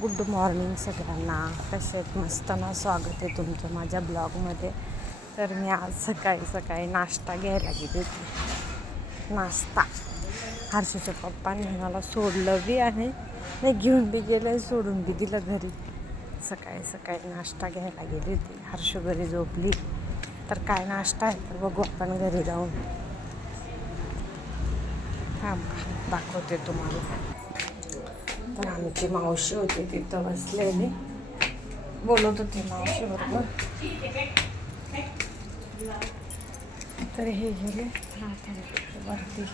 Good morning सगळ्यांना. कसे आहेत? मस्त ना. स्वागत आहे तुमचं माझ्या ब्लॉगमध्ये. तर मी आज सकाळी सकाळी नाश्ता घ्यायला गेली होती. नाश्ता हर्षूच्या पप्पांनी मला सोडलं बी आहे, नाही घेऊन बी गेलं, सोडून बी दिलं घरी. सकाळी सकाळी नाश्ता घ्यायला गेली होती. हर्षू घरी झोपली. तर काय नाश्ता आहे तर बघू आपण घरी जाऊन. दाखवते तुम्हाला. तर आमची मावशी होती तिथं बसलेली, बोलत होती मावशी बरोबर. तर हे गेले वरती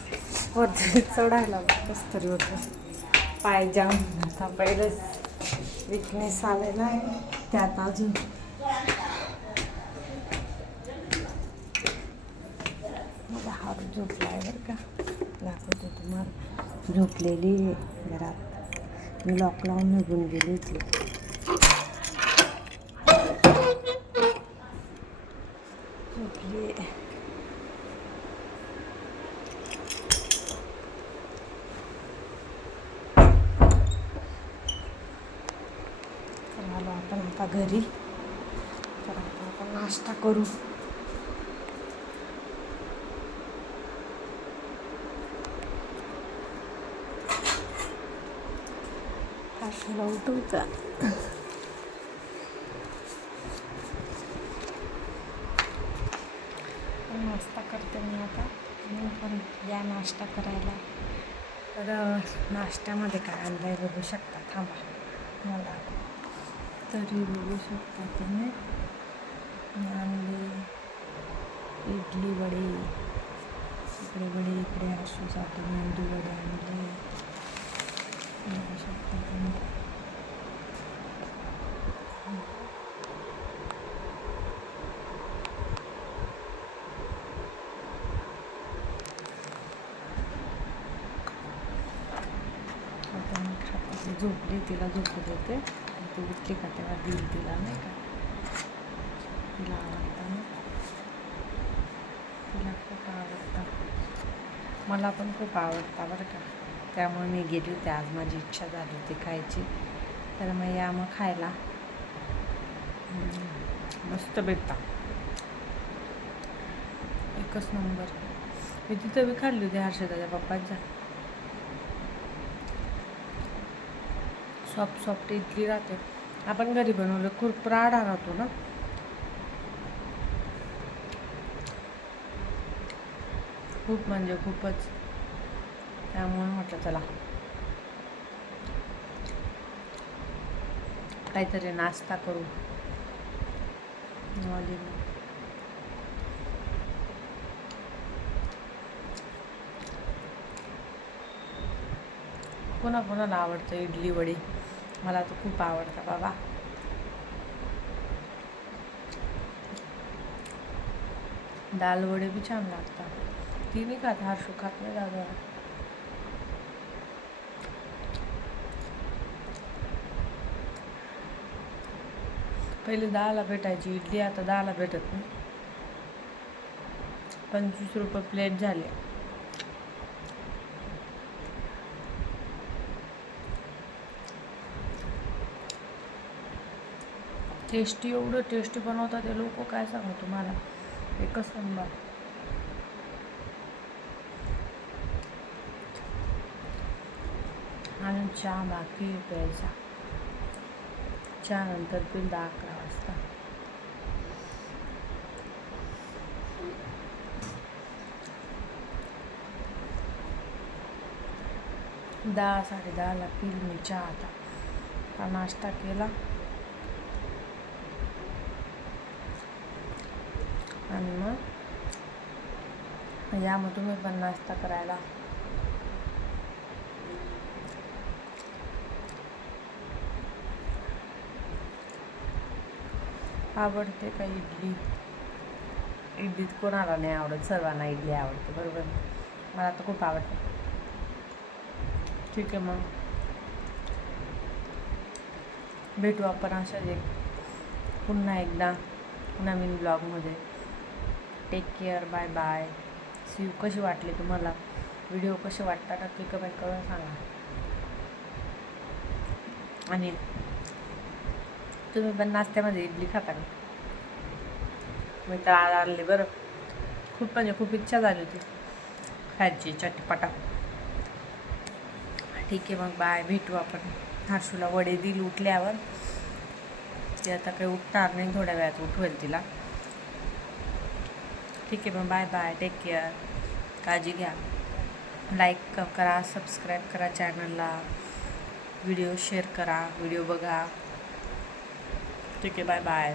वरती चढायला बस तरी होतं. पाय जाम आता पहिलेच विकनेस आलेला आहे त्यात अजून. माझा हात झोपला आहे बरं का, दाखवते तुम्हाला. झोपलेली घरात मी लॉक लावून निघून गेली होती. झोपली. तर आलो आपण आता घरी. तर आता आपण नाश्ता करू. हर्षूला उठवता. नाश्ता करते मी आता. मी पण या नाश्ता करायला. तर नाश्त्यामध्ये काय आणलं आहे बघू शकता. थांबा मला तरी बघू शकता तुम्ही. आणले इडली वडे, इकडे वडे, इकडे हर्षूसाठी मेंदू वडे आणले बघू शकता तुम्ही. झोपली, तिला झोपू देते. ती उठली का तेव्हा देईल तिला, नाही का. तिला आवडतं ना, तिला खूप आवडतं. मला पण खूप आवडतं बरं का. त्यामुळे मी गेली होती आज. माझी इच्छा झाली होती खायची. तर मग या मग खायला. मस्त भेटता, एकच नंबर. मी तिथं बी खाल्ली होती हर्षदाच्या पप्पांच्या. सॉफ्ट सॉफ्ट इडली राहते. आपण घरी बनवलं खूप राडा राहतो ना. खूप म्हणजे खूपच. त्यामुळे म्हटलं चला काहीतरी नाश्ता करू. कोणाकोणाला आवडतं इडली वडी. मला तर खूप आवडतं बाबा. दाल वडे बी छान लागतात. ती नाही खात, हर्षू खात नाही दादा. पहिले 10ला भेटायची इडली, आता 10ला भेटत नाही. 25 रुपये प्लेट झाले. टेस्टी, एवढं टेस्टी बनवतात ते लोक, काय सांगू तुम्हाला. एकच नंबर. आणि चहा बाकी प्यायचा. चहा नंतर पिल 10-11 वाजता. दहा 10:30ला पिल मी चहा. आता नाश्ता केला आणि मग या मग तुम्ही पण नाश्ता करायला. आवडते का इडली? इडलीत कोणाला नाही आवडत, सर्वांना इडली आवडते बरोबर. मला तर खूप आवडते. ठीक आहे, मग भेटू आपण अशाच पुन्हा एकदा नवीन ब्लॉगमध्ये. Take care, bye bye, see you. कशी वाटली तुम्हाला व्हिडिओ, कसे वाटतात नक्की कमेंट करून सांगा. आणि तुम्ही पण नाश्त्यामध्ये इडली खाता का? मी तर आज आणली बरं, खूप म्हणजे खूप इच्छा झाली होती खायची चटपटा. ठीक आहे मग बाय, भेटू आपण. हर्षूला वडे दिल उठल्यावर, ते आता काही उठणार नाही, थोड्या वेळात उठवेल तिला. ठीक आहे मग बाय बाय, टेक केअर, काळजी घ्या. लाईक करा, सबस्क्राईब करा चॅनलला, व्हिडिओ शेअर करा, व्हिडिओ बघा. ठीक आहे, बाय बाय.